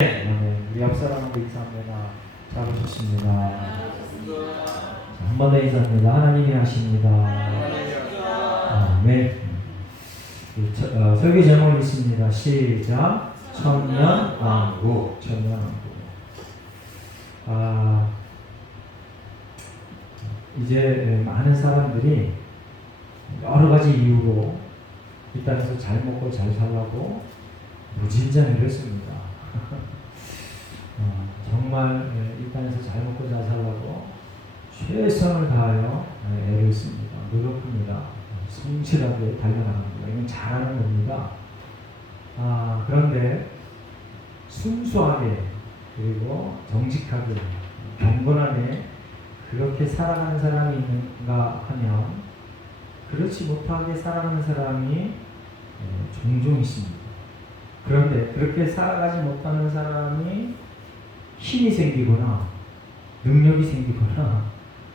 우리 옆 사람한테 인사합니다. 잘 오셨습니다. 한 번 더 인사합니다. 하나님이 하십니다. 네. 설교 제목이 있습니다. 시작. 천년왕국. 천년왕국. 이제 많은 사람들이 여러 가지 이유로 이 땅에서 잘 먹고 잘 살라고 무진장 애를 씁니다. 정말 이 땅에서 잘 먹고 잘 살라고 최선을 다하여 애를 씁니다. 노력합니다. 성실하게 달려나갑니다. 이건 잘하는 겁니다. 그런데 순수하게 그리고 정직하게 경건하게 그렇게 살아가는 사람이 있는가 하면 그렇지 못하게 살아가는 사람이 종종 있습니다. 그런데 그렇게 살아가지 못하는 사람이 힘이 생기거나 능력이 생기거나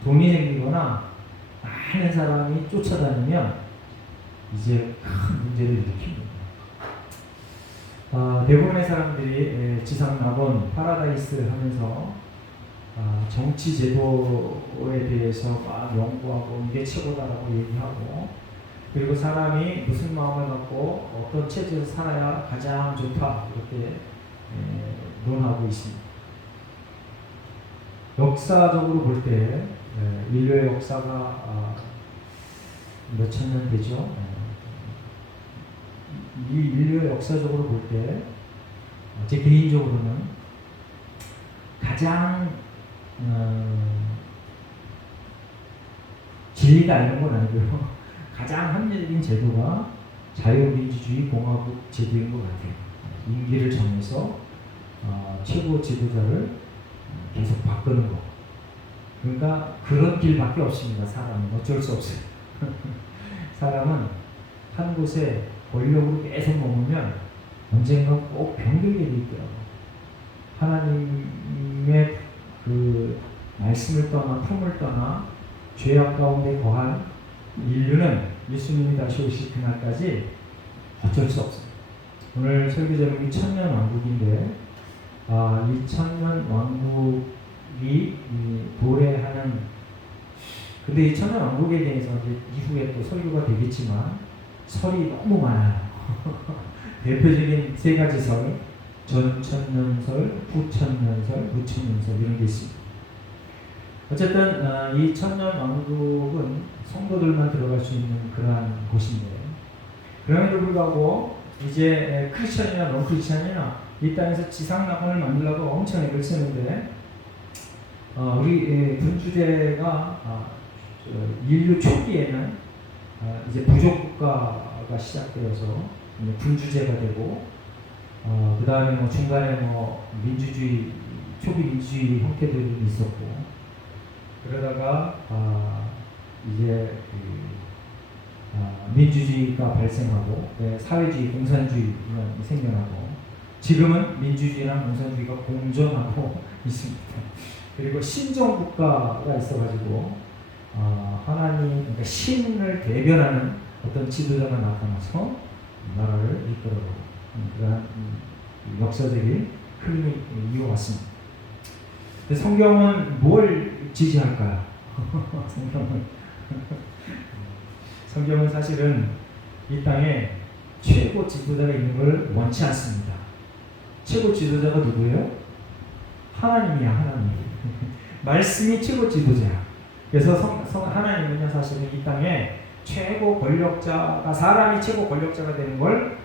돈이 생기거나 많은 사람이 쫓아다니면 이제 큰 문제를 일으킵니다. 대부분의 사람들이 지상낙원 파라다이스 하면서 정치 제도에 대해서 막 연구하고 이게 최고다라고 얘기하고 그리고 사람이 무슨 마음을 갖고 어떤 체제에서 살아야 가장 좋다 이렇게 논하고 있습니다. 역사적으로 볼 때 인류의 역사가 몇 천 년 되죠. 이 인류의 역사적으로 볼 때 제 개인적으로는 가장 진리가 아닌 건 아니고요. 가장 합리적인 제도가 자유민주주의 공화국 제도인 것 같아요. 임기를 정해서 최고 지도자를 계속 바꾸는 거. 그러니까 그런 길밖에 없습니다. 사람은 어쩔 수 없어요. 사람은 한 곳에 권력으로 계속 머물면 언젠가 꼭 병들게 돼 있더라고요. 하나님의 그 말씀을 떠나 품을 떠나 죄악 가운데 거한 인류는 예수님이 다시 오실 그날까지 어쩔 수 없어요. 오늘 설교 제목이 천년왕국인데 이 천년왕국이 도래하는 근데 이 천년왕국에 대해서 이제 이후에 또 설교가 되겠지만 설이 너무 많아요. 대표적인 세 가지 설, 전천년설, 후천년설, 무천년설 이런 게 있습니다. 어쨌든 이 천년왕국은 성도들만 들어갈 수 있는 그러한 곳인데 그럼에도 불구하고 이제 크리스천이나 non-크리스천이나 이 땅에서 지상낙원을 만들려고 엄청 애를 쓰는데 우리 군주제가 인류 초기에는 이제 부족국가가 시작되어서 군주제가 되고 그 다음에 뭐 중간에 뭐 민주주의 초기 민주주의 형태들이 있었고 그러다가 이제 민주주의가 발생하고 사회주의, 공산주의가 생겨나고 지금은 민주주의랑 공산주의가 공존하고 있습니다. 그리고 신정국가가 있어가지고 하나님, 그러니까 신을 대변하는 어떤 지도자가 나타나서 나라를 이끌어가고 그러한 역사적인 흐름이 이어왔습니다. 성경은 뭘 지지할까요? 성경은 사실은 이 땅에 최고 지도자가 있는 걸 원치 않습니다. 최고 지도자가 누구예요? 하나님이야, 하나님. 말씀이 최고 지도자야. 그래서 하나님은요, 사실은 이 땅에 최고 권력자가, 사람이 최고 권력자가 되는 걸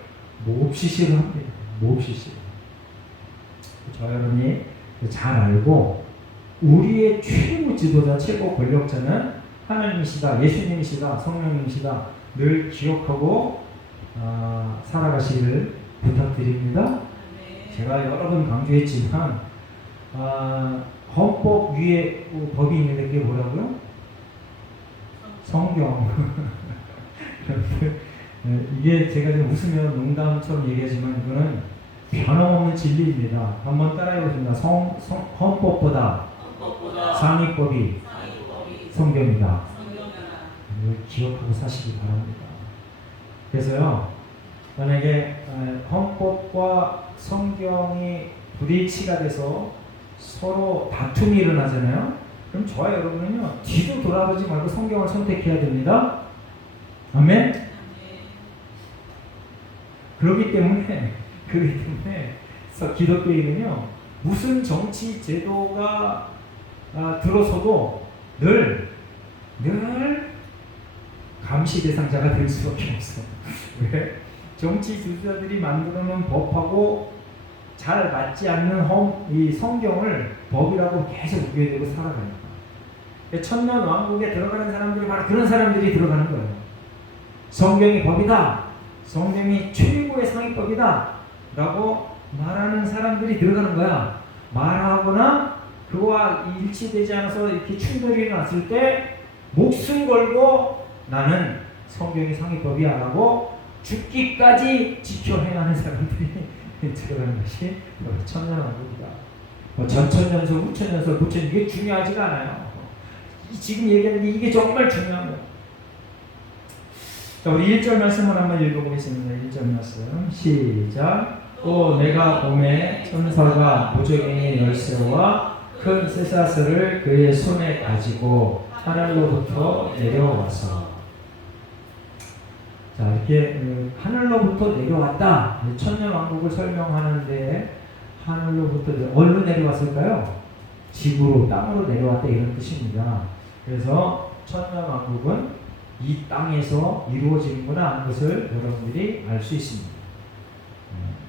몹시 싫어합니다. 몹시 싫어. 저 여러분이 잘 알고, 우리의 최고 지도자, 최고 권력자는 하나님이시다, 예수님이시다, 성령님이시다, 늘 기억하고 살아가시기를 부탁드립니다. 제가 여러 번 강조했지만 헌법 위에 법이 있는데 그게 뭐라고요? 성경. 이게 제가 좀 웃으면 농담처럼 얘기하지만 이거는 변함없는 진리입니다. 한번 따라해보겠습니다. 헌법보다 상위법이 성경이다. 이걸 기억하고 사시기 바랍니다. 그래서요, 만약에 헌법과 성경이 불일치가 돼서 서로 다툼이 일어나잖아요. 그럼 저와 여러분은요, 뒤도 돌아보지 말고 성경을 선택해야 됩니다. 아멘? 그렇기 때문에 기독교인은요, 무슨 정치 제도가 들어서도 늘 감시 대상자가 될 수밖에 없어요. 왜? 정치 지도자들이 만들어 놓은 법하고 잘 맞지 않는 이 성경을 법이라고 계속 우겨대고 살아가니까. 천년 왕국에 들어가는 사람들이 바로 그런 사람들이 들어가는 거예요. 성경이 법이다. 성경이 최고의 상위법이다. 라고 말하는 사람들이 들어가는 거야. 말하거나 그와 일치되지 않아서 이렇게 충돌이 일어났을 때 목숨 걸고 나는 성경이 상위법이야 라고 죽기까지 지켜 행하는 사람들이 들어가는 것이 천년왕국이다. 전천년서, 후천년서, 부천 이게 중요하지가 않아요. 지금 얘기하는 게 이게 정말 중요한 거예요. 자, 우리 1절 말씀을 한번 읽어보겠습니다. 1절 말씀 시작. 또 내가 봄에 천사가 무적행의 열쇠와 큰 쇠사슬을 그의 손에 가지고 하늘로부터 내려와서, 자, 이렇게 하늘로부터 내려왔다. 천년왕국을 설명하는데 하늘로부터 어디로 내려왔을까요? 지구로, 땅으로 내려왔다 이런 뜻입니다. 그래서 천년왕국은 이 땅에서 이루어지는구나 하는 것을 여러분들이 알 수 있습니다.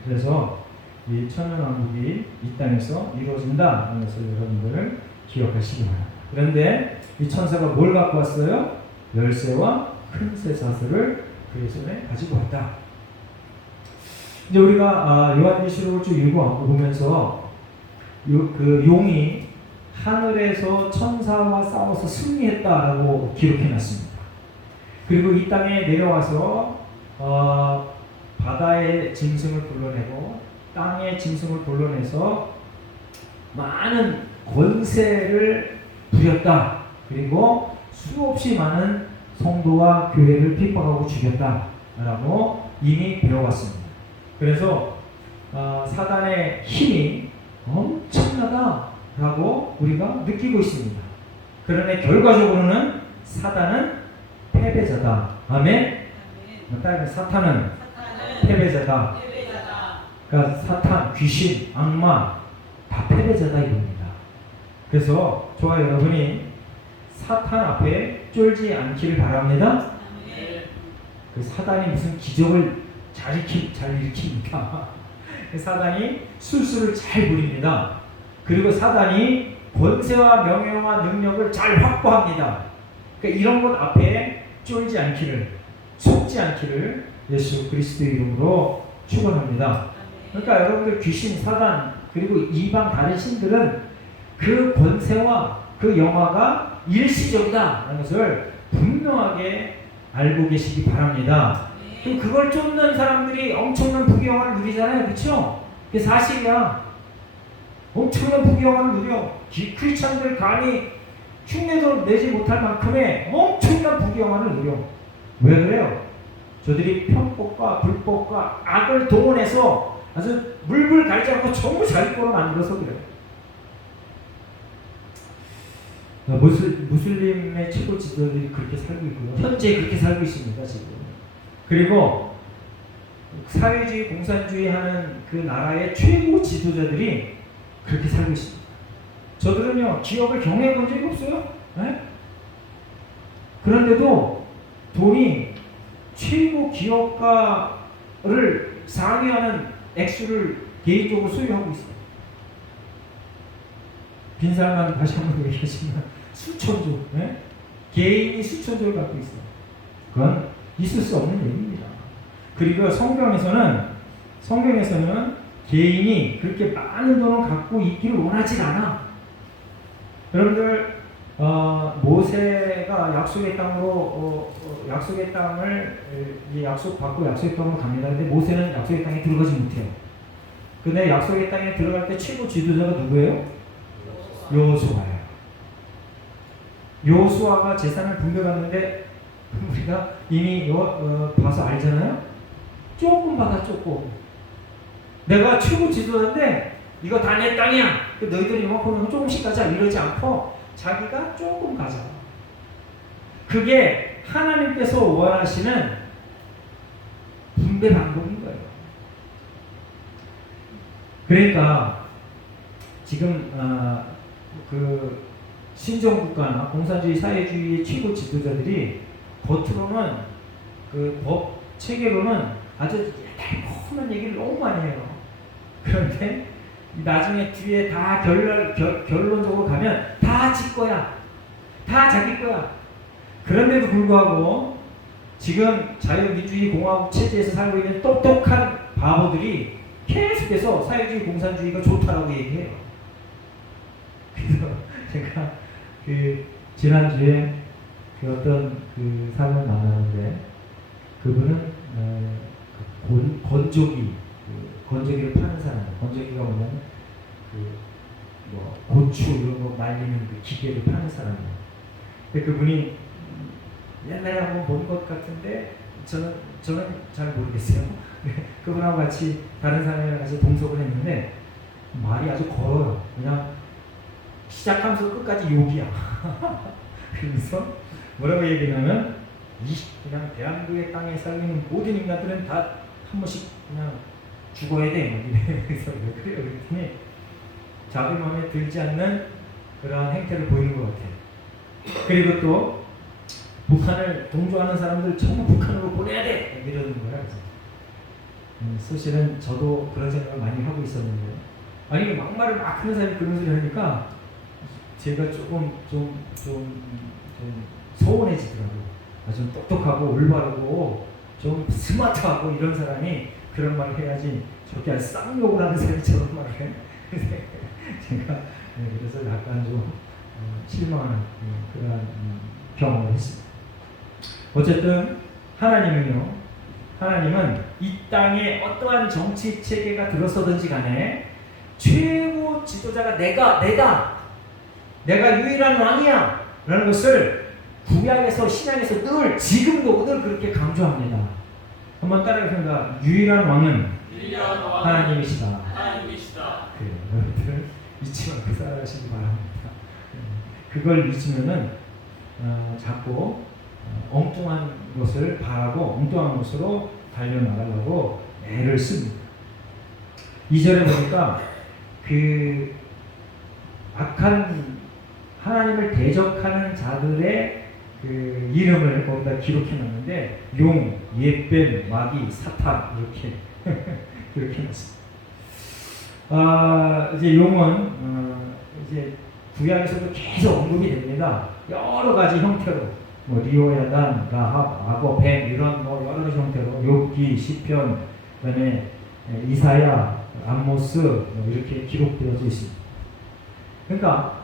그래서 이 천년왕국이 이 땅에서 이루어진다 하는 것을 여러분들 기억하시기 바랍니다. 그런데 이 천사가 뭘 갖고 왔어요? 열쇠와 큰 쇠사슬을 그의 손에 가지고 왔다. 이제 우리가 요한계시록을 쭉 읽어보면서 그 용이 하늘에서 천사와 싸워서 승리했다라고 기록해놨습니다. 그리고 이 땅에 내려와서 바다의 짐승을 불러내고 땅의 짐승을 불러내서 많은 권세를 부렸다. 그리고 수없이 많은 성도와 교회를 핍박하고 죽였다라고 이미 배워왔습니다. 그래서 사단의 힘이 엄청나다라고 우리가 느끼고 있습니다. 그러나 결과적으로는 사단은 패배자다. 아멘. 사탄은 패배자다. 그러니까 사탄, 귀신, 악마 다 패배자다 이겁니다. 그래서 저와 여러분이 사탄 앞에 쫄지 않기를 바랍니다. 그 사단이 무슨 기적을 잘 일으킵니까? 사단이 술수를 잘 부립니다. 그리고 사단이 권세와 명예와 능력을 잘 확보합니다. 그러니까 이런 것 앞에 쫄지 않기를, 속지 않기를 예수 그리스도의 이름으로 축원합니다. 그러니까 여러분들 귀신, 사단 그리고 이방 다른 신들은 그 권세와 그 영화가 일시적이다 라는 것을 분명하게 알고 계시기 바랍니다. 그럼 그걸 쫓는 사람들이 엄청난 부귀영화를 누리잖아요. 그렇죠? 그게 사실이야. 엄청난 부귀영화를 누려. 크리스찬들 감히 흉내도 내지 못할 만큼의 엄청난 부귀영화를 누려. 왜 그래요? 저들이 편법과 불법과 악을 동원해서 아주 물불 가리지 않고 전부 자기 거로 만들어서 그래요. 무슬림의 최고 지도자들이 그렇게 살고 있고요. 현재 그렇게 살고 있습니다. 지금. 그리고 사회주의, 공산주의 하는 그 나라의 최고 지도자들이 그렇게 살고 있습니다. 저들은요, 기업을 경영해 본 적이 없어요. 네? 그런데도 돈이 최고 기업가를 상회하는 액수를 개인적으로 소유하고 있어요. 빈살만 다시 한번 얘기하시면 수천조, 네? 개인이 수천조를 갖고 있어요. 그건 있을 수 없는 얘기입니다. 그리고 성경에서는 개인이 그렇게 많은 돈을 갖고 있기를 원하지 않아. 여러분들 모세가 약속의 땅으로 약속의 땅을 약속받고 약속의 땅으로 갑니다. 근데 모세는 약속의 땅에 들어가지 못해요. 근데 약속의 땅에 들어갈 때 최고 지도자가 누구예요? 여호수아예요. 여호수아가 제산을 분배받는데 우리가 이미 봐서 알잖아요. 조금 받아, 조금. 내가 최고 지도자인데 이거 다 내 땅이야. 너희들이 이만큼 조금씩 가자 이러지 않고 자기가 조금 가자. 그게 하나님께서 원하시는 분배 방법인 거예요. 그러니까 지금 그 신정국가나 공산주의 사회주의의 최고 지도자들이 겉으로는 그 법 체계로는 아주 달콤한 얘기를 너무 많이 해요. 그런데 나중에 뒤에 다 결론적으로 가면 다 지 거야. 다 자기 거야. 그런데도 불구하고 지금 자유민주주의 공화국 체제에서 살고 있는 똑똑한 바보들이 계속해서 사회주의 공산주의가 좋다라고 얘기해요. 그래서 제가 그 지난주에 그 어떤 그 사람을 만나는데 그분은 건조기를 파는 사람. 건조기가 뭐냐면 뭐 고추 이런 거 말리는 그 기계를 파는 사람이에요. 근데 그분이 옛날에 한번 본 것 같은데 저는 잘 모르겠어요. 그분하고 같이 다른 사람이랑 같이 동석을 했는데 말이 아주 걸어요. 그냥 시작하면서 끝까지 욕이야. 그래서 뭐라고 얘기하냐면 그냥 대한민국의 땅에 살고 있는 모든 인간들은 다 한 번씩 그냥 죽어야 돼. 그래서 왜 그래요? 그랬더니 자기 마음에 들지 않는 그런 행태를 보이는 것 같아요. 그리고 또 북한을 동조하는 사람들 전부 북한으로 보내야 돼! 이러는 거야. 사실은 저도 그런 생각을 많이 하고 있었는데 아니 막말을 막 하는 사람이 그런 소리 하니까 제가 조금 좀 서운해지더라고요. 좀 똑똑하고 올바르고 좀 스마트하고 이런 사람이 그런 말을 해야지 저렇게 쌍욕을 하는 사람이 저런 말을 해. 제가 그래서 약간 좀 실망하는 그런 경험을 했습니다. 어쨌든 하나님은 이 땅에 어떠한 정치 체계가 들어서든지 간에 최고 지도자가 내가 유일한 왕이야 라는 것을 구약에서 신약에서 늘 지금도 늘 그렇게 강조합니다. 한번 따라해봅니다. 유일한 왕은 하나님이시다. 그래요. 여러분들 잊지 말고 살아가시기 바랍니다. 그걸 잊으면은 자꾸 엉뚱한 것을 바라고 엉뚱한 것으로 달려나가려고 애를 씁니다. 2절에 보니까 그 악한 하나님을 대적하는 자들의 그 이름을 거기다 기록해 놨는데 용, 옙뱀, 마귀, 사탄 이렇게 그렇게 놨습니다. 이제 용은 이제 구약에서도 계속 언급이 됩니다. 여러 가지 형태로 뭐 리오야단, 라합, 악어, 뱀 이런 뭐 여러 가지 형태로 욥기, 시편, 그다음에 이사야, 암모스 뭐 이렇게 기록되어져 있습니다. 그러니까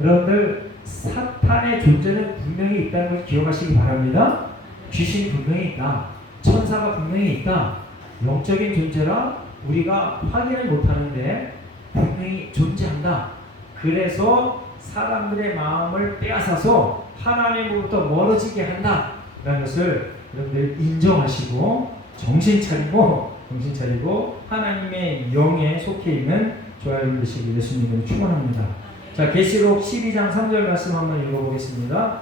여러분들 사탄의 존재는 분명히 있다는 걸 기억하시기 바랍니다. 귀신이 분명히 있다. 천사가 분명히 있다. 영적인 존재라 우리가 확인을 못하는데 분명히 존재한다. 그래서 사람들의 마음을 빼앗아서 하나님으로부터 멀어지게 한다. 라는 것을 여러분들 인정하시고 정신 차리고 하나님의 영에 속해 있는 저와 여러분 되시길 예수님으로 축원합니다. 자, 계시록 12장 3절 말씀 한번 읽어보겠습니다.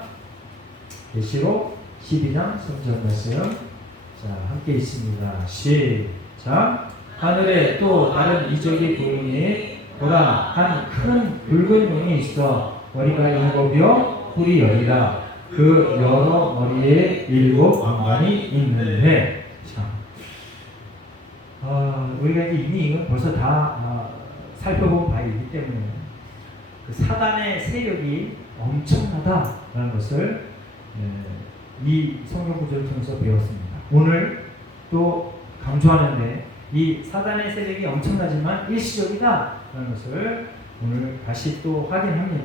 계시록 12장 3절 말씀. 자, 함께 있습니다. 시작. 하늘에 또 다른 이적이 보이니 보라, 한 큰 붉은 용이 있어 머리가 7여 뿔이 10이라. 그 여러 머리에 7 왕관이 있는데. 자, 우리가 이미 이건 벌써 다 살펴본 바이기 때문에 그 사단의 세력이 엄청나다라는 것을 이 성경 구절을 통해서 배웠습니다. 오늘 또 강조하는데 이 사단의 세력이 엄청나지만 일시적이다라는 것을 오늘 다시 또 확인합니다.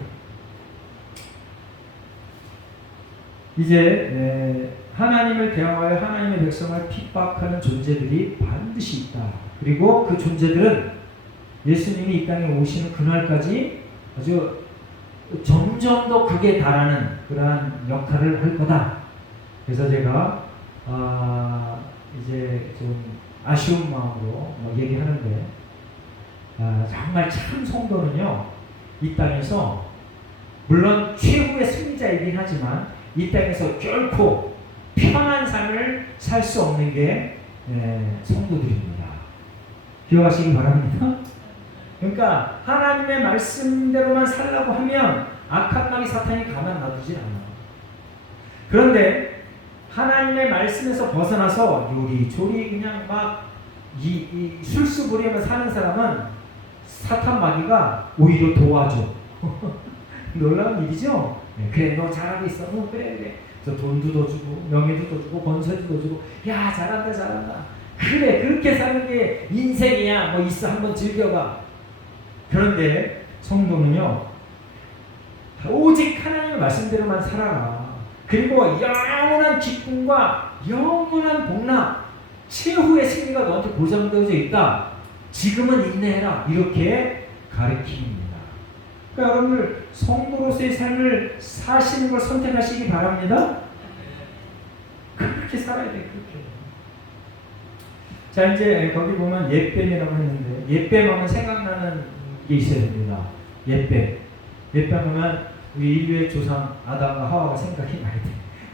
이제 하나님을 대항하여 하나님의 백성을 핍박하는 존재들이 반드시 있다. 그리고 그 존재들은 예수님이 이 땅에 오시는 그날까지 아주 점점 더 극에 달하는 그러한 역할을 할 거다. 그래서 제가 이제 좀 아쉬운 마음으로 얘기하는데 정말 참 성도는요, 이 땅에서 물론 최후의 승리자이긴 하지만 이 땅에서 결코 편한 삶을 살 수 없는 게 성도들입니다. 기억하시기 바랍니다. 그러니까 하나님의 말씀대로만 살라고 하면 악한 마귀 사탄이 가만 놔두지 않아요. 그런데 하나님의 말씀에서 벗어나서 요리조리 그냥 막 술수부리며 사는 사람은 사탄 마귀가 오히려 도와줘. 놀라운 일이죠? 그래, 너 잘하고 있어. 그래. 그래서 돈도 더 주고 명예도 더 주고 권세도 더 주고, 야, 잘한다. 그래, 그렇게 사는 게 인생이야. 뭐 있어, 한번 즐겨봐. 그런데 성도는요, 오직 하나님의 말씀대로만 살아라. 그리고 영원한 기쁨과 영원한 복락, 최후의 승리가 너한테 보장되어져 있다. 지금은 인내해라. 이렇게 가르칩니다. 그러니까 여러분들 성도로서의 삶을 사시는 걸 선택하시기 바랍니다. 그렇게 살아야 돼. 그렇게. 자, 이제 거기 보면 옛뱀이라고 했는데, 옛뱀 하면 생각나는 게 있어야 됩니다. 옛뱀 하면 우리 인류의 조상 아담과 하와가 생각이 많이 돼.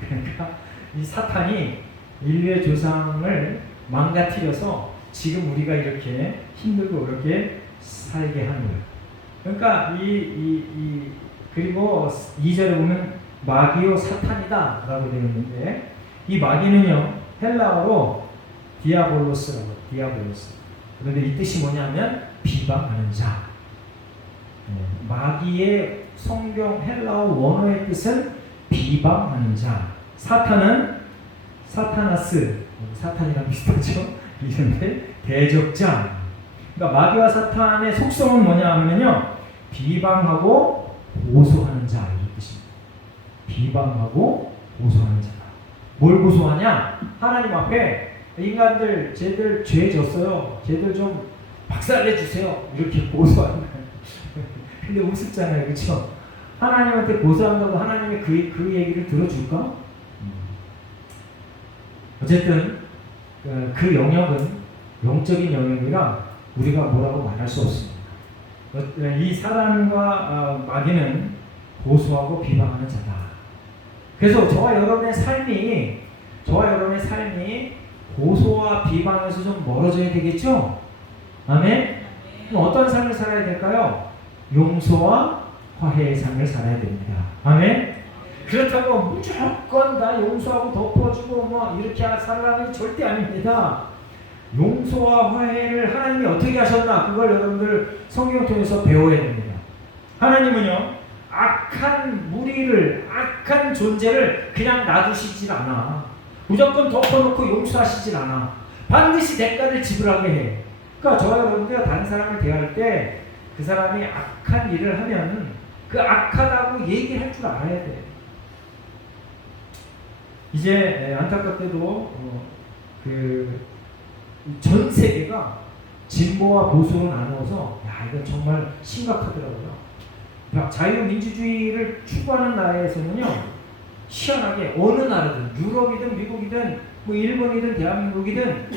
그러니까 이 사탄이 인류의 조상을 망가뜨려서 지금 우리가 이렇게 힘들고 어렵게 살게 하는 거예요. 그러니까 그리고 2절에 보면 마귀요 사탄이다 라고 되어 있는데, 이 마귀는요 헬라어로 디아볼로스라고, 디아볼로스. 그런데 이 뜻이 뭐냐면 비방하는 자. 마귀의 성경 헬라어 원어의 뜻은 비방하는 자. 사탄은 사타나스, 사탄이랑 비슷하죠? 이런데 대적자. 그러니까 마귀와 사탄의 속성은 뭐냐 하면요, 비방하고 고소하는 자, 이 뜻입니다. 비방하고 고소하는 자. 뭘 고소하냐? 하나님 앞에 인간들, 쟤들 죄 졌어요. 쟤들 좀 박살내 주세요. 이렇게 고소하는 거예요. 근데 우습잖아요, 그렇죠? 하나님한테 고소한다고 하나님이 그 얘기를 들어줄까? 어쨌든 그 영역은 영적인 영역이라 우리가 뭐라고 말할 수 없습니다. 이 사단과 마귀는 고소하고 비방하는 자다. 그래서 저와 여러분의 삶이 고소와 비방에서 좀 멀어져야 되겠죠? 아멘? 그럼 어떤 삶을 살아야 될까요? 용서와 화해의 삶을 살아야 됩니다. 아멘? 그렇다고 무조건 다 용서하고 덮어주고 뭐 이렇게 살아가는 게 절대 아닙니다. 용서와 화해를 하나님이 어떻게 하셨나, 그걸 여러분들 성경 통해서 배워야 됩니다. 하나님은요, 악한 무리를, 악한 존재를 그냥 놔두시질 않아. 무조건 덮어놓고 용서하시질 않아. 반드시 대가를 지불하게 해. 그러니까 저와 여러분들 다른 사람을 대할 때 그 사람이 악한 일을 하면 그 악하다고 얘기할 줄 알아야 돼. 이제 안타깝게도 전 세계가 진보와 보수로 나누어서, 야, 이건 정말 심각하더라고요. 자유민주주의를 추구하는 나라에서는요, 희한하게 어느 나라든, 유럽이든 미국이든 뭐 일본이든 대한민국이든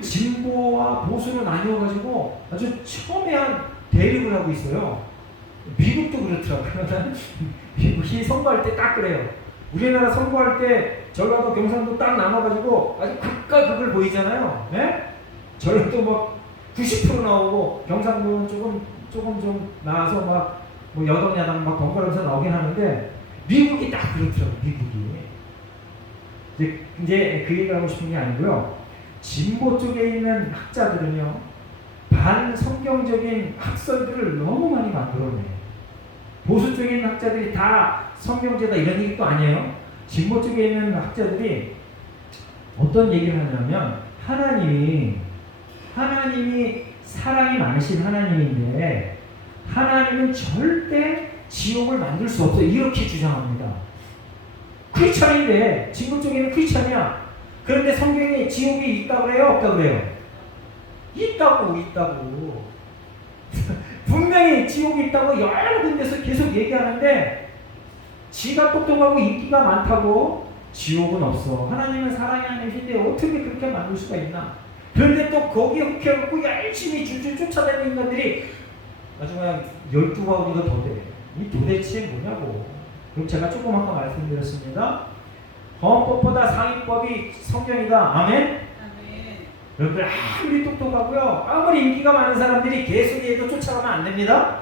진보와 보수로 나뉘어가지고 아주 첨예한 대립을 하고 있어요. 미국도 그렇더라고요. 미국이 선거할 때 딱 그래요. 우리나라 선거할 때 전라도 경상도 딱 나눠가지고 아주 극과 극을 보이잖아요. 네? 전라도 막 90% 나오고 경상도는 조금 좀 나와서 막 뭐 여당 야당 막 번갈아서 나오긴 하는데, 미국이 딱 그렇더라고요. 미국이. 이제 그 얘기를 하고 싶은 게 아니고요. 진보 쪽에 있는 학자들은요, 반성경적인 학설들을 너무 많이 만들어내요. 보수 쪽에 있는 학자들이 다 성경제다 이런 얘기도 아니에요. 진보 쪽에 있는 학자들이 어떤 얘기를 하냐면, 하나님이 사랑이 많으신 하나님인데 하나님은 절대 지옥을 만들 수 없어요. 이렇게 주장합니다. 크리스천인데, 진보 쪽에는 크리스천이야. 그런데 성경에 지옥이 있다고 그래요? 없다고 그래요? 있다고. 분명히 지옥이 있다고 여러 군데서 계속 얘기하는데, 지가 똑똑하고 인기가 많다고 지옥은 없어, 하나님은 사랑이 아니신데 어떻게 그렇게 만들 수가 있나? 그런데 또 거기에 혹해갖고 열심히 줄줄 쫓아다니는 인간들이 아주 그냥 12가구리가 더 돼. 이 도대체 뭐냐고. 그럼 제가 조금 아까 말씀드렸습니다. 헌법보다 상위법이 성경이다. 아멘? 여러분들 아무리 똑똑하고요, 아무리 인기가 많은 사람들이 개소리에도 쫓아가면 안 됩니다.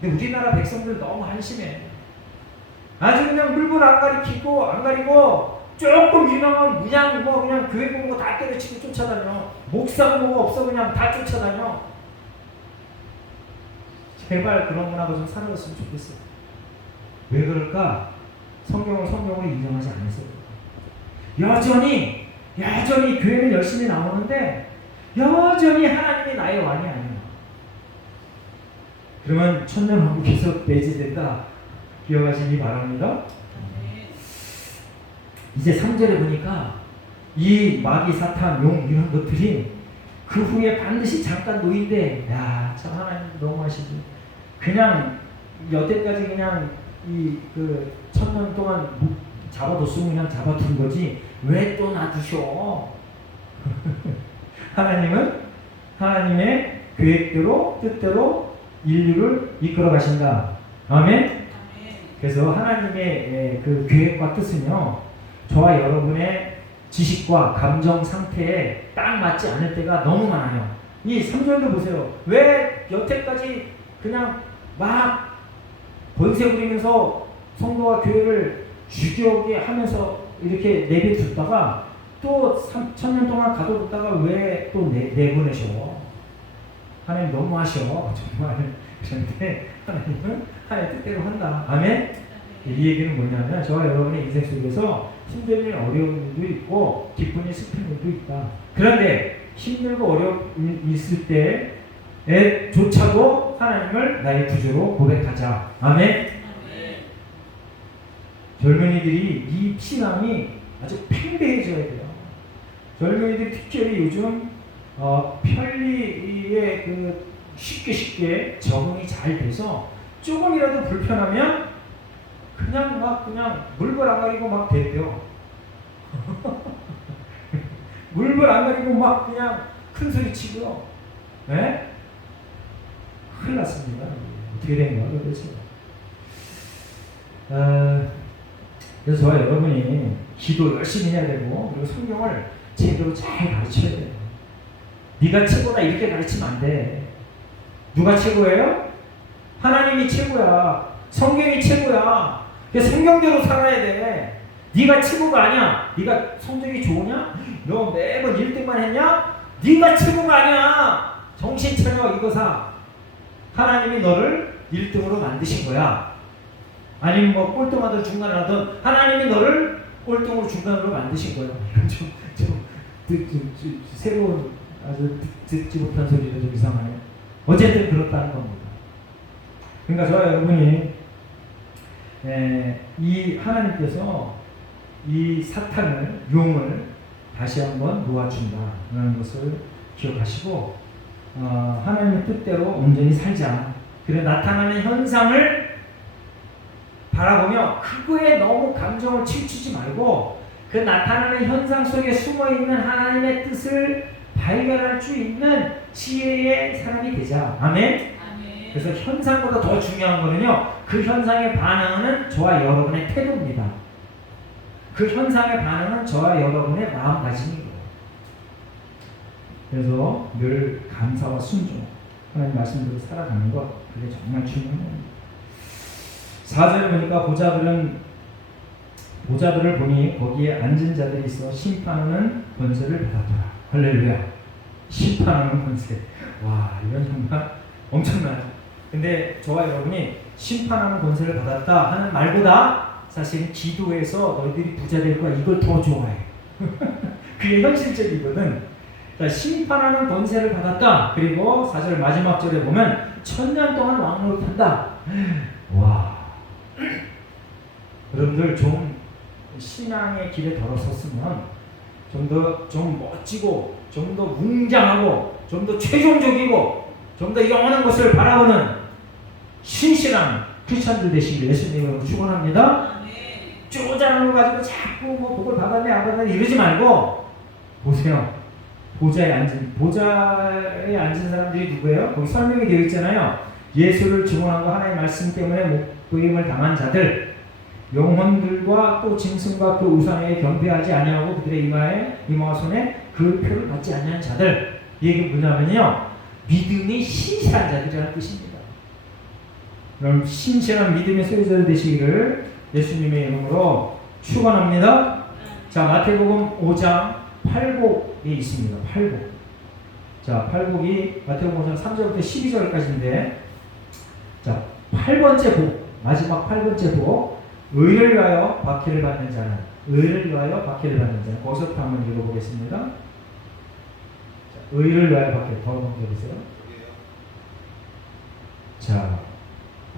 근데 우리나라 백성들 너무 한심해. 아주 그냥 물불 안 가리고 조금 유명한 그냥 그냥 교회 보는 거 다 때려치고 쫓아다녀. 목사가 뭐가 없어 그냥 다 쫓아다녀. 제발 그런 문화가 좀 사라졌으면 좋겠어요. 왜 그럴까? 성경을 성경으로 인정하지 않았어요. 여전히 교회는 열심히 나오는데 여전히 하나님이 나의 왕이 아니야. 그러면 천년왕국에서 배제된다. 기억하시기 바랍니다. 이제 3절에 보니까 이 마귀 사탄 용 이런 것들이 그 후에 반드시 잠깐 놓인대. 야, 참 하나님 너무하시지. 그냥 여태까지 그냥 이 그 천년 동안 잡아뒀으면 그냥 잡아둔 거지 왜 또 놔두셔? 하나님은 하나님의 계획대로 뜻대로 인류를 이끌어 가신다. 아멘. 그래서 하나님의 그 계획과 뜻은요, 저와 여러분의 지식과 감정 상태에 딱 맞지 않을 때가 너무 많아요. 이 3절도 보세요. 왜 여태까지 그냥 막 권세 부리면서 성도와 교회를 죽여오게 하면서 이렇게 내버려뒀다가 또 3,000년 동안 가둬뒀다가 왜 또 내보내셔? 하나님 너무하셔. 정말. 그런데 하나님은 하나님 뜻대로 한다. 아멘? 이 얘기는 뭐냐면 저와 여러분의 인생 속에서 힘든 일, 어려운 일도 있고 기쁜 일, 슬픈 일도 있다. 그런데 힘들고 어려운 일 있을 때조차도 하나님을 나의 구주로 고백하자. 아멘? 젊은이들이 이 신앙이 아주 팽배해져야 돼요. 젊은이들이 특별히 요즘 편리에 그 쉽게 적응이 잘 돼서 조금이라도 불편하면 그냥 물불 안 가리고 막 대대요. 물불 안 가리고 막 그냥 큰 소리 치고요. 네? 큰일 났습니다. 어떻게 된 거야 도대체? 그래서 저와 여러분이 기도 열심히 해야 되고 그리고 성경을 제대로 잘 가르쳐야 돼요. 네가 최고다 이렇게 가르치면 안 돼. 누가 최고예요? 하나님이 최고야. 성경이 최고야. 성경대로 살아야 돼. 네가 최고가 아니야. 네가 성적이 좋으냐? 너 매번 1등만 했냐? 네가 최고가 아니야. 정신 차려 이거사. 하나님이 너를 1등으로 만드신 거야. 아니면 뭐 꼴등하든 중간하든 하나님이 너를 꼴등으로 중간으로 만드신 거야. 좀 새로운 아주 듣지 못한 소리가 좀 이상하네요. 어쨌든 그렇다는 겁니다. 그러니까 저와 여러분이 이 하나님께서 이 사탄을 용을 다시 한번 놓아준다라는 것을 기억하시고 하나님의 뜻대로 온전히 살자. 그래 나타나는 현상을 바라보며 그거에 너무 감정을 치우치지 말고 그 나타나는 현상 속에 숨어있는 하나님의 뜻을 발견할 수 있는 지혜의 사람이 되자. 아멘? 그래서 현상보다 더 중요한 거는요, 그 현상에 반응하는 저와 여러분의 태도입니다. 그 현상에 반응은 저와 여러분의 마음가짐이에요. 그래서 늘 감사와 순종, 하나님 말씀대로 살아가는 것, 그게 정말 중요한 겁니다. 4절에 보니까 보좌들을 보니 거기에 앉은 자들이 있어 심판하는 권세를 받았더라. 할렐루야. 심판하는 권세. 와, 이건 정말 엄청나죠. 근데 저와 여러분이 심판하는 권세를 받았다 하는 말보다 사실은 기도해서 너희들이 부자 될 거야 이걸 더 좋아해. 그게 현실적이거든. 그러니까 심판하는 권세를 받았다. 그리고 4절 마지막 절에 보면 1000년 동안 왕노릇한다. 와. 여러분들 좀 신앙의 길에 걸어섰으면 좀 멋지고 좀 더 웅장하고 좀 더 최종적이고 좀 더 영원한 것을 바라보는 신실한 크리스천들 되시길 예수님으로 축원합니다. 쪼잔한 거 가지고 자꾸 뭐 복을 받았네 안 받았네 이러지 말고 보세요. 보좌에 앉은 사람들이 누구예요? 거기 설명이 되어 있잖아요. 예수를 증언하고 하나님의 말씀 때문에 목부림을 당한 자들, 영혼들과 또 짐승과 그 우상에 경배하지 아니하고 그들의 이마와 손에 그 표를 받지 아니한 자들. 이 얘기 뭐냐면요, 믿음이 신실한 자들이라는 뜻입니다. 그럼 신실한 믿음의 소유자 되시기를 예수님의 이름으로 축원합니다. 자, 마태복음 5장 8복이 있습니다. 8복. 자, 8복이 마태복음 5장 3절부터 12절까지인데, 자, 8번째 복, 마지막 8번째 복, 의를 위하여 박해를 받는 자는, 의를 위하여 박해를 받는 자는, 거기서부터 한번 읽어보겠습니다. 자, 의를 위하여 박해, 더 넘겨보세요. 자,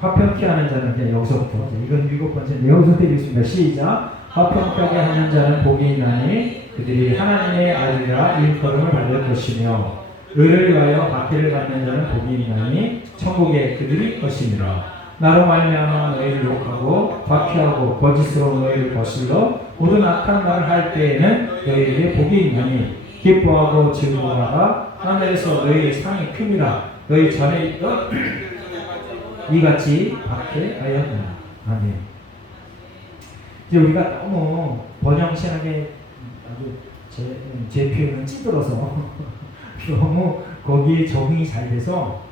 화평케 하는 자는 그냥 여기서부터, 이건 7번째인데 여기서부터 읽겠습니다. 시작. 화평케 하는 자는 복이 있나니 그들이 하나님의 아들이라 일컬음을 받을 것이며, 의를 위하여 박해를 받는 자는 복이 있나니 천국에 그들이 것이니라. 나로 말미암아 너희를 욕하고 박해하고 거짓으로 너희를 거슬러 모든 악한 말을 할 때에는 너희에게 복이 있나니 기뻐하고 즐거워하라. 하늘에서 너희의 상이 큽니다. 너희 전에 있던 이같이 박해하였느니라. 아멘. 이제 우리가 너무 번영신학에 아주 제 표현은 찌들어서 너무 거기에 적응이 잘 돼서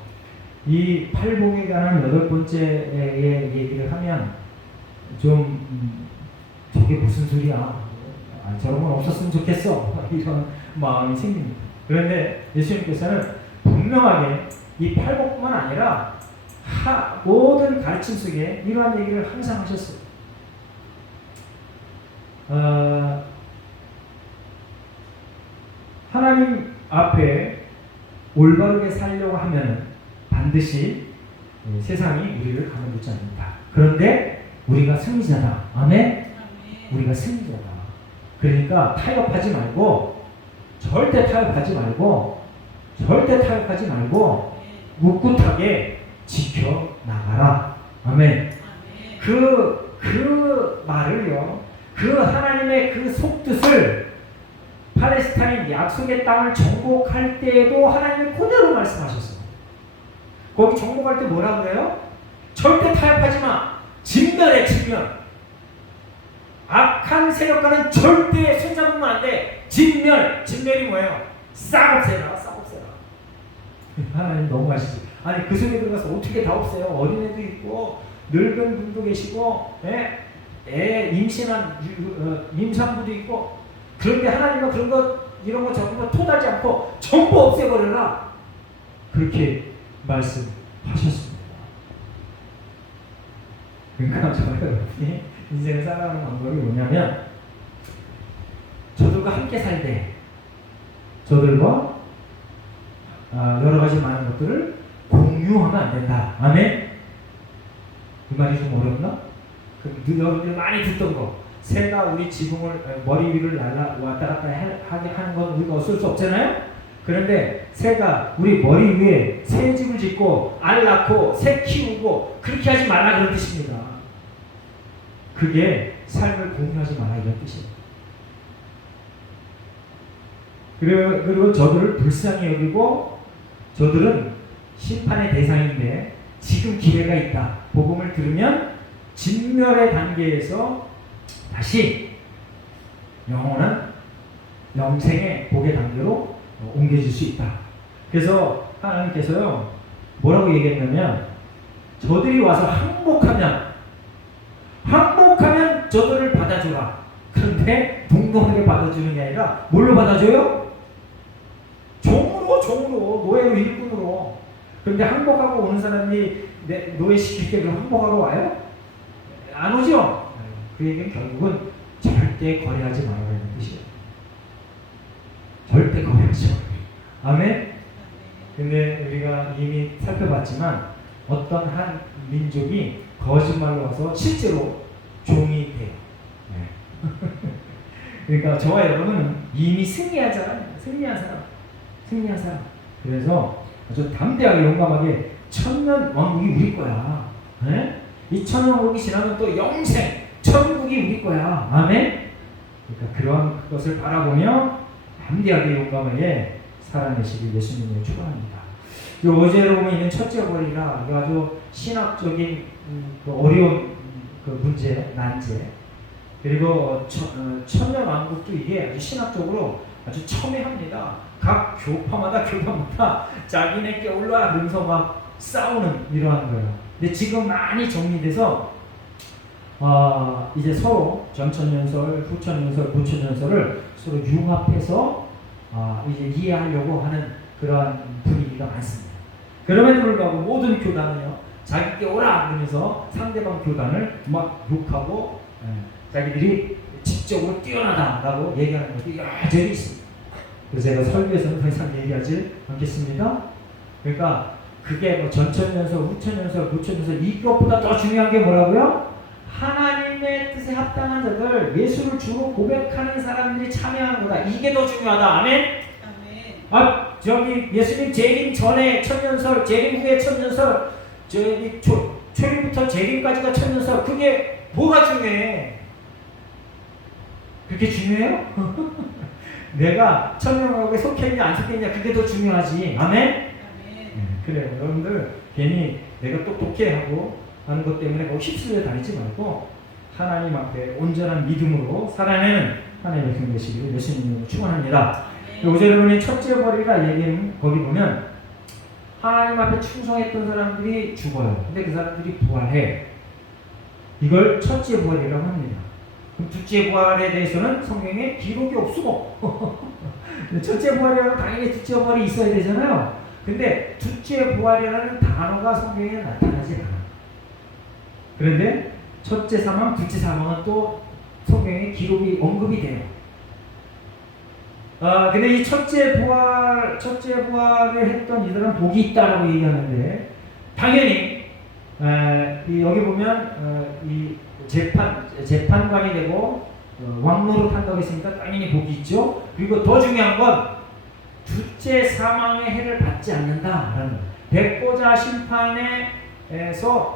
이 팔복에 관한 8번째의 얘기를 하면 좀 저게 무슨 소리야, 저런 건 없었으면 좋겠어, 이런 마음이 생깁니다. 그런데 예수님께서는 분명하게 이 팔복뿐만 아니라 모든 가르침 속에 이러한 얘기를 항상 하셨어요. 하나님 앞에 올바르게 살려고 하면 반드시 세상이 우리를 가만두지 않는다. 그런데 우리가 승리자다. 아멘? 우리가 승리자다. 그러니까 타협하지 말고, 절대 타협하지 말고 꿋꿋하게 지켜나가라. 아멘. 그 말을요, 그 하나님의 그 속뜻을 팔레스타인 약속의 땅을 정복할 때에도 하나님은 그대로 말씀하셨어요. 거기 정복할 때 뭐라 그래요? 절대 타협하지 마. 진멸해, 진멸. 악한 세력과는 절대 손잡으면 안 돼. 진멸이 뭐예요? 싹 없애라. 하나님 너무 아시죠? 아니, 그 속에 들어가서 어떻게 다 없애요? 어린애도 있고 늙은 분도 계시고 애 임신한 임산부도 있고, 그런데 하나님은 그런 거, 이런 거 전부 다 토달지 않고 전부 없애버려라, 그렇게 말씀하셨습니다. 그러니까 여러분이 인생을 살아가는 방법이 뭐냐면, 저들과 함께 살 때 저들과 여러 가지 많은 것들을 공유하면 안 된다. 아멘? 그 말이 좀 어렵나? 여러분들 많이 듣던 거, 새가 우리 지붕을, 머리 위를 왔다 갔다 하게 하는 건 우리가 어쩔 수 없잖아요? 그런데 새가 우리 머리 위에 새 집을 짓고 알 낳고 새 키우고 그렇게 하지 말라, 그런 뜻입니다. 그게 삶을 공유하지 마라, 이런 뜻이에요. 그리고 저들을 불쌍히 여기고, 저들은 심판의 대상인데 지금 기회가 있다. 복음을 들으면 진멸의 단계에서 다시 영원한 영생의 복의 단계로 옮겨질 수 있다. 그래서 하나님께서요, 뭐라고 얘기했냐면, 저들이 와서 항복하면 저들을 받아줘라. 그런데 동등하게 받아주는 게 아니라 뭘로 받아줘요? 종으로, 노예로, 일꾼으로. 그런데 항복하고 오는 사람이 노예시킬 때 그럼 항복하러 와요? 안 오죠? 그 얘기는 결국은 절대 거래하지 말라는 뜻이에요. 절대 거래하지 말아요. 아멘? 근데 우리가 이미 살펴봤지만 어떤 한 민족이 거짓말로 와서 실제로 종이 돼요. 네. 그러니까 저와 여러분은 이미 승리한 사람. 그래서 아주 담대하게 용감하게 천년 왕국이 우리 거야. 네? 이 천년 왕국이 지나면 또 영생, 천국이 우리 거야. 아멘? 그러니까 그런 것을 바라보며 담대하게 용감하게 살아내시길 예수님을 축원합니다. 이 어제로 보면 있는 첫째 벌이라 아주 신학적인 그 어려운 그 문제, 난제, 그리고 천년왕국도 이게 아주 신학적으로 아주 첨예합니다. 각 교파마다 자기네께 올라가면서 막 싸우는 이러한 거예요. 근데 지금 많이 정리돼서 이제 서로 전천년설, 후천년설, 무천년설을 서로 융합해서 이제 이해하려고 하는 그러한 분위기가 많습니다. 그럼에도 불구하고 모든 교단은요, 자기께 오라 그러면서 상대방 교단을 막 욕하고 자기들이 지적으로 뛰어나다라고 얘기하는 것이 여전히 있습니다. 그래서 제가 설교에서는 더 이상 얘기하지 않겠습니다. 그러니까 그게 뭐 전천년설, 후천년설, 무천년설 이것보다 더 중요한 게 뭐라고요? 하나님의 뜻에 합당한 자들, 예수를 주로 고백하는 사람들이 참여하는 거다. 이게 더 중요하다. 아멘? 아멘. 저기 예수님 재림 전에 천년설, 재림 후에 천년설, 저기 초림부터 재림까지가 천년설, 그게 뭐가 중요해? 그렇게 중요해요? 내가 천년왕국에 속했냐 안 속했냐 그게 더 중요하지. 아멘? 그래요. 여러분들 괜히 내가 똑똑해 하고 하는 것 때문에 꼭 휩쓸려 다니지 말고 하나님 앞에 온전한 믿음으로 살아내는 하나님의 백성 되시기를 예수님으로 축원합니다. 오제르문의 첫째 벌이라 얘기는 거기 보면 하나님 앞에 충성했던 사람들이 죽어요. 근데 그 사람들이 부활해. 이걸 첫째 부활이라고 합니다. 그럼 둘째 부활에 대해서는 성경에 기록이 없어. 첫째 부활이라면 당연히 둘째 부활이 있어야 되잖아요. 근데 둘째 부활이라는 단어가 성경에 나타나지 않아. 그런데 첫째 사망, 둘째 사망은 또 성경에 기록이 언급이 돼요. 근데 이 첫째 부활을 했던 이들은 복이 있다라고 얘기하는데, 당연히 여기 보면 이 재판관이 되고 왕노릇 한다고 했으니까 당연히 복이 있죠. 그리고 더 중요한 건 둘째 사망의 해를 받지 않는다라는 거예요. 백보자 심판에서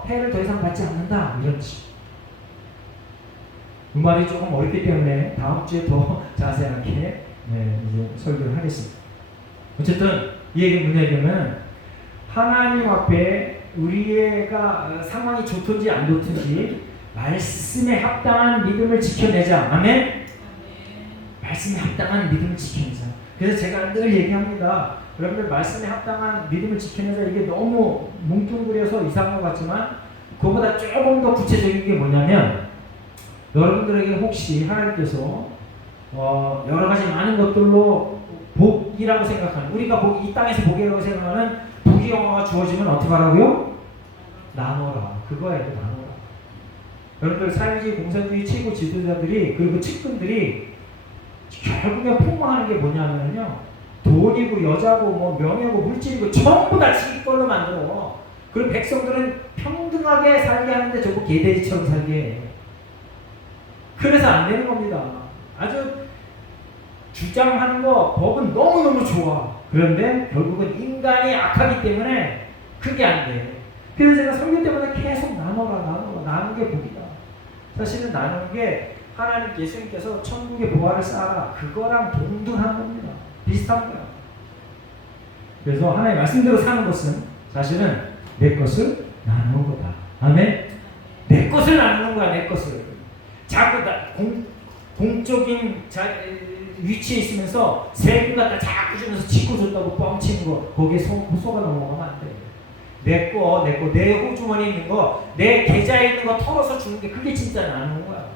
해를 더 이상 받지 않는다 이런 뜻. 그 말이 조금 어렵기 때문에 다음 주에 더 자세하게 이제 설교를 하겠습니다. 어쨌든 이 얘기 뭐냐 하면 하나님 앞에 우리가 상황이 좋든지 안 좋든지 말씀에 합당한 믿음을 지켜내자. 아멘? 말씀에 합당한 믿음을 지켜내자. 그래서 제가 늘 얘기합니다. 여러분들 말씀에 합당한 믿음을 지켜내자. 이게 너무 뭉뚱그려서 이상한 것 같지만 그거보다 조금 더 구체적인 게 뭐냐면, 여러분들에게 혹시 하나님께서 여러 가지 많은 것들로 복이라고 생각하는, 우리가 이 땅에서 복이라고 생각하는 복의 영화가 주어지면 어떻게 하라고요? 나눠라. 그거예요. 나눠라. 여러분들 사회주의, 공산주의 최고 지도자들이, 그리고 측근들이 결국에 폭망하는 게 뭐냐면요, 돈이고 여자고 뭐 명예고 물질이고 전부 다 자기 걸로 만들어. 그리고 백성들은 평등하게 살게 하는데 전부 개돼지처럼 살게 해. 그래서 안 되는 겁니다. 아주 주장하는 거 법은 너무너무 좋아. 그런데 결국은 인간이 악하기 때문에 그게 안 돼. 그래서 제가 설교 때마다 계속 나누는 게 복이다. 사실은 나누는 게 하나님 예수님께서 천국의 보화를 쌓아라, 그거랑 동등한 겁니다. 비슷한 거야. 그래서 하나님의 말씀대로 사는 것은 사실은 내 것을 나누는 거다. 아멘? 내 것을 나누는 거야. 내 것을. 자꾸 공적인 위치에 있으면서 세금 갖다 자꾸 주면서 짓고 줬다고 뻥치는 거, 거기에 속아 넘어가면 안 돼. 내 호주머니에 있는 거, 내 계좌에 있는 거 털어서 주는 게 그게 진짜 나누는 거야.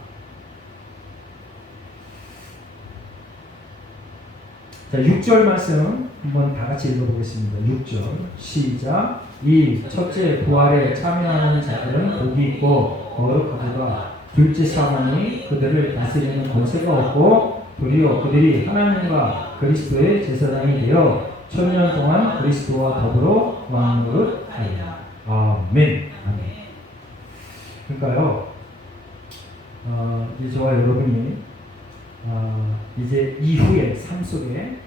자, 6절 말씀 한번 다 같이 읽어보겠습니다. 6절 시작. 이 첫째 부활에 참여하는 자들은 복이 있고 거룩하도다. 둘째 사망이 그들을 다스리는 권세가 없고 도리어 그들이 하나님과 그리스도의 제사장이 되어 천년 동안 그리스도와 더불어 왕노릇하리라. 아멘. 아멘. 그러니까요, 이제 저와 여러분이 이제 이후의 삶 속에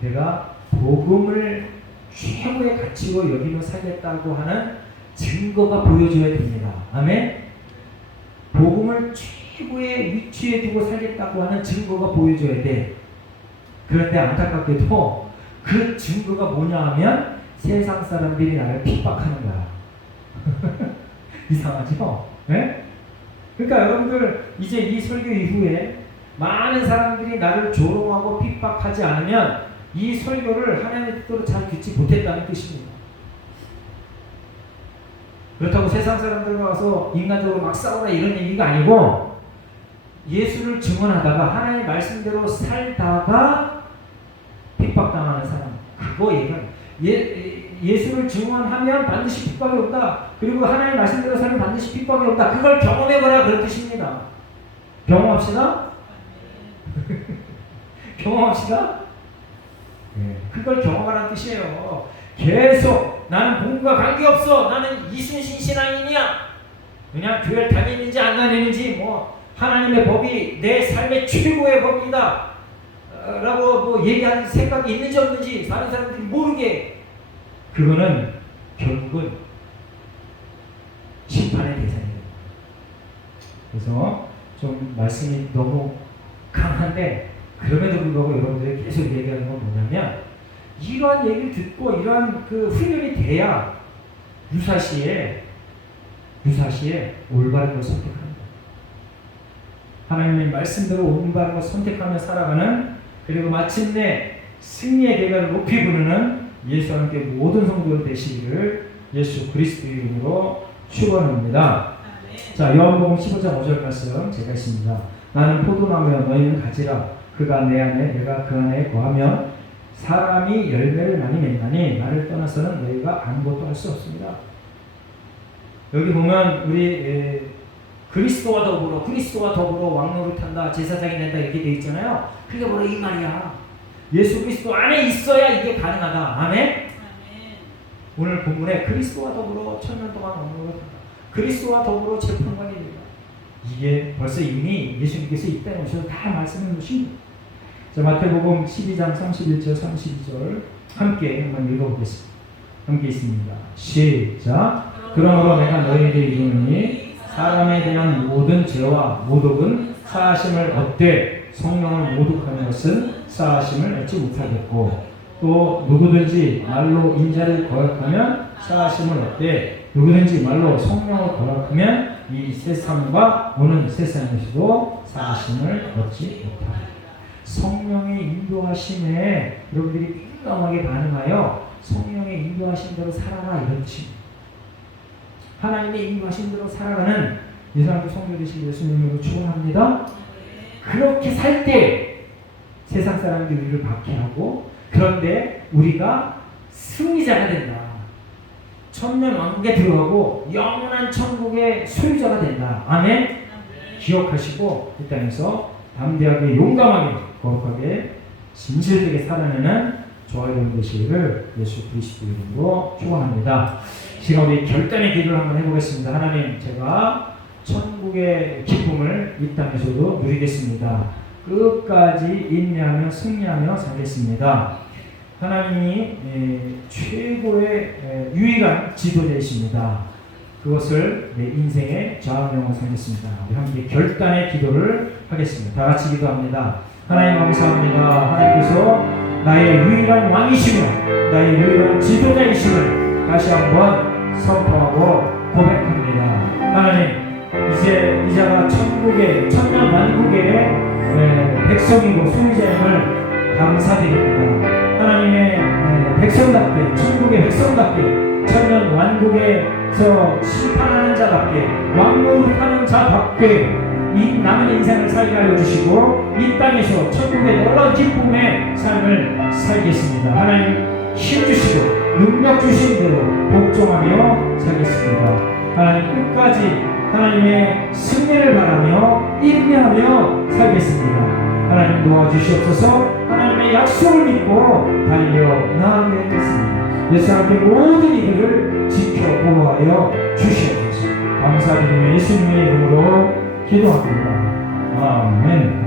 내가 복음을 최고의 가치로 여기며 살겠다고 하는 증거가 보여줘야 됩니다. 아멘. 복음을 최고의 위치에 두고 살겠다고 하는 증거가 보여줘야 돼. 그런데 안타깝게도 그 증거가 뭐냐 하면 세상 사람들이 나를 핍박하는 거야. 이상하죠? 네? 그러니까 여러분들 이제 이 설교 이후에 많은 사람들이 나를 조롱하고 핍박하지 않으면 이 설교를 하나님의 뜻대로 잘 듣지 못했다는 뜻입니다. 그렇다고 세상 사람들과 와서 인간적으로 막 싸우라 이런 얘기가 아니고 예수를 증언하다가 하나님의 말씀대로 살다가 핍박당하는 사람, 그거 얘기합니다. 예수를 증언하면 반드시 핍박이 온다. 그리고 하나님의 말씀대로 살면 반드시 핍박이 온다. 그걸 경험해보라 그런 뜻입니다. 경험합시다. 경험합시다. 네. 그걸 경험하라는 뜻이에요. 계속 나는 복음과 관계없어. 나는 이순신 신앙인이야. 그냥 교회를 다니는지 안 다니는지 뭐 하나님의 법이 내 삶의 최고의 법이다 라고 뭐 얘기하는 생각이 있는지 없는지 다른 사람들이 모르게, 그거는 결국은 심판의 대상이에요. 그래서 좀 말씀이 너무 강한데 그럼에도 불구하고 여러분들이 계속 얘기하는 건 뭐냐면, 이러한 얘기를 듣고 이러한 그 훈련이 돼야 유사시에 올바른 걸 선택합니다. 하나님의 말씀대로 올바른 걸 선택하며 살아가는, 그리고 마침내 승리의 대가를 높이 부르는 예수와 함께 모든 성도들 되시기를 예수 그리스도 이름으로 축원합니다. 자, 요한복음 15장 5절 말씀 제가 있습니다. 나는 포도나무여 너희는 가지라. 그가 내 안에 내가 그 안에 거하면 사람이 열매를 많이 맺나니 나를 떠나서는 너희가 아무것도 할 수 없습니다. 여기 보면 우리 그리스도와 더불어 왕노릇한다, 제사장이 된다 이렇게 되어 있잖아요. 그게 바로 이 말이야. 예수 그리스도 안에 있어야 이게 가능하다. 아멘? 오늘 본문에 그리스도와 더불어 천년 동안 왕노릇한다, 그리스도와 더불어 재판관이 된다. 이게 벌써 이미 예수님께서 이 땅에 오셔서 다 말씀해 놓으신 거예요. 자, 마태복음 12장 31절 32절 함께 한번 읽어보겠습니다. 함께 있습니다. 시작. 그러므로 내가 너희에게 이르노니 사람에 대한 모든 죄와 모독은 사하심을 얻되 성령을 모독하는 것은 사하심을 얻지 못하겠고, 또 누구든지 말로 인자를 거역하면 사하심을 얻되 누구든지 말로 성령을 거역하면 이 세상과 오는 세상에서도 사하심을 얻지 못하겠다. 성령의 인도하심에 여러분들이 민감하게 반응하여 성령의 인도하신 대로 살아라 이런 뜻입니다. 하나님의 인도하신 대로 살아가는 예수님의 성도 되신 예수님으로 축원합니다. 그렇게 살 때 세상 사람들이 우리를 박해하고, 그런데 우리가 승리자가 된다. 천년 왕국에 들어가고 영원한 천국의 소유자가 된다. 아멘. 기억하시고 이 땅에서 담대하게 용감하게 거룩하게 진실되게 살아내는 저와 여러분 되시기를 예수 그리스도 이름으로 축원합니다. 지금 우리 결단의 기도를 한번 해보겠습니다. 하나님, 제가 천국의 기쁨을 이 땅에서도 누리겠습니다. 끝까지 인내하며 승리하며 살겠습니다. 하나님이 최고의 유일한 지도자이십니다. 그것을 내 인생의 좌우명으로 삼겠습니다. 우리 함께 결단의 기도를 하겠습니다. 다 같이 기도합니다. 하나님 감사합니다. 하나님께서 나의 유일한 왕이시며 나의 유일한 지도자이심을 다시 한번 선포하고 고백합니다. 하나님, 이제 이자가 천국의 천년 만국의 백성이고 소유자임을 감사드립니다. 하나님의 백성답게, 천국의 백성답게, 천년 완국에서 심판하는 자답게, 왕노릇하는 자답게 이 남은 인생을 살게 하여 주시고 이 땅에서 천국의 놀라운 기쁨의 삶을 살겠습니다. 하나님 힘 주시고 능력 주신 대로 복종하며 살겠습니다. 하나님 끝까지 하나님의 승리를 바라며 인내하며 살겠습니다. 하나님 도와주시옵소서. 하나님의 약속을 믿고 달려 나아가게 되겠습니다. 예수 함께 모든 이들을 지켜 보호하여 주시옵소서. 감사드리며 예수님의 이름으로 기도합니다. 아멘.